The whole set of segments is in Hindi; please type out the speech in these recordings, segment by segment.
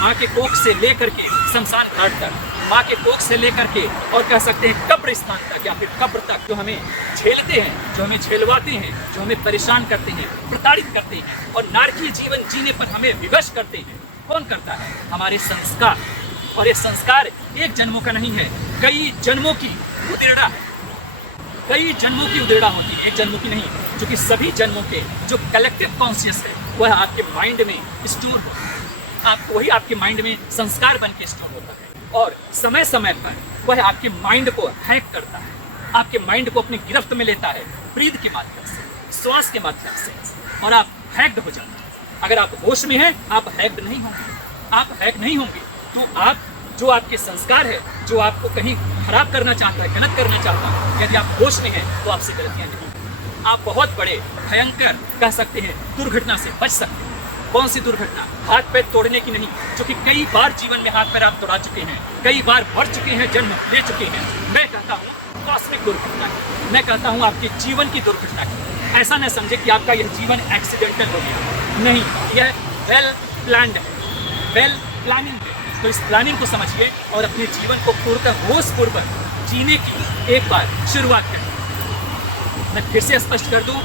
माँ के कोख से लेकर के शमशान घाट तक, माँ के कोख से लेकर के और कह सकते हैं कब्रिस्तान तक या फिर कब्र तक जो हमें झेलते हैं, जो हमें झेलवाते हैं, जो हमें परेशान करते हैं, प्रताड़ित करते हैं और नारकीय जीवन जीने पर हमें विवश करते हैं, कौन करता है? हमारे संस्कार। और ये संस्कार एक जन्मों का नहीं है, कई जन्मों की उदिरड़ा है, कई जन्मों की उदिरड़ा होती है, एक जन्मों की नहीं, जो कि सभी जन्मों के जो कलेक्टिव कॉन्शियस है वह आपके माइंड में स्टोर होता है। आप वही आपके माइंड में संस्कार बन के स्टोर होता है और समय समय पर वह आपके माइंड को हैक करता है, आपके माइंड को अपनी गिरफ्त में लेता है, ब्रीद के माध्यम से, श्वास के माध्यम से, और आप हैक्ड हो जाते हैं। अगर आप होश में हैं, आप हैक्ड नहीं होंगे। आप हैक नहीं होंगे तो आप जो आपके संस्कार है, जो आपको कहीं खराब करना चाहता है, गलत करना चाहता है, यदि आप होश में हैं तो आपसे गलतियां नहीं, आप बहुत बड़े भयंकर कह सकते हैं दुर्घटना से बच सकते हैं। कौन सी दुर्घटना? हाथ पैर तोड़ने की नहीं, जो कि कई बार जीवन में हाथ पैर आप तोड़ा चुके हैं, कई बार मर चुके हैं, जन्म ले चुके हैं। मैं कहता हूँ कॉस्मिक दुर्घटना की, मैं कहता हूँ आपके जीवन की दुर्घटना की। ऐसा न समझे कि आपका यह जीवन एक्सीडेंटल हो गया, नहीं, यह वेल प्लान्ड है, वेल प्लानिंग है। तो इस प्लानिंग को समझिए और अपने जीवन को पूर्णतः होशपूर्वक जीने की एक बार शुरुआत करें। मैं फिर से स्पष्ट कर दूं,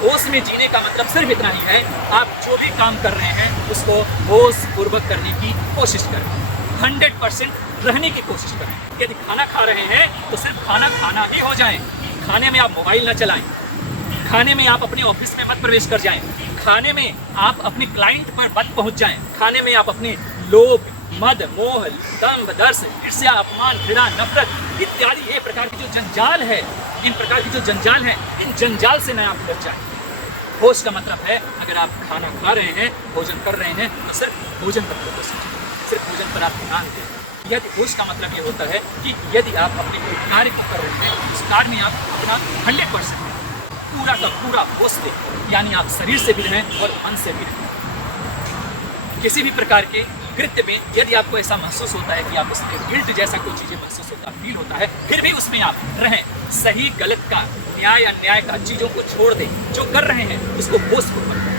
होश में जीने का मतलब सिर्फ इतना ही है, आप जो भी काम कर रहे हैं उसको होशपूर्वक करने की कोशिश करें, 100% रहने की कोशिश करें। यदि खाना खा रहे हैं तो सिर्फ खाना खाना ही हो जाए, खाने में आप मोबाइल न चलाएं, खाने में आप अपने ऑफिस में मत प्रवेश कर जाएं, खाने में आप अपने क्लाइंट पर मत पहुंच जाएं, खाने में आप अपने लोभ, मद, मोह, दंभ, दर्श, ईर्ष्या, अपमान, घृणा, नफरत इत्यादि ये प्रकार की जो जंजाल है, इन प्रकार की जो जंजाल है, इन जंजाल से न आप बच जाएं। होश का मतलब है अगर आप खाना खा रहे हैं, भोजन कर रहे हैं तो सिर्फ भोजन पर फोकस कीजिए, सिर्फ भोजन पर आप ध्यान दें। यदि होश का मतलब ये होता है कि यदि आप अपने कोई कार्य को कर रहे हैं, उस कार्य में आप अपना 100% पूरा का पूरा होश दें, यानी आप शरीर से भी रहें और मन से भी रहें। किसी भी प्रकार के कृत्य में यदि आपको ऐसा महसूस होता है कि आप उसमें गिल्ट जैसा कोई चीज़ें महसूस होता, फील होता है, फिर भी उसमें आप रहें। सही गलत का, न्याय अन्याय का चीज़ों को छोड़ दें, जो कर रहे हैं उसको होशपूर्वक करें।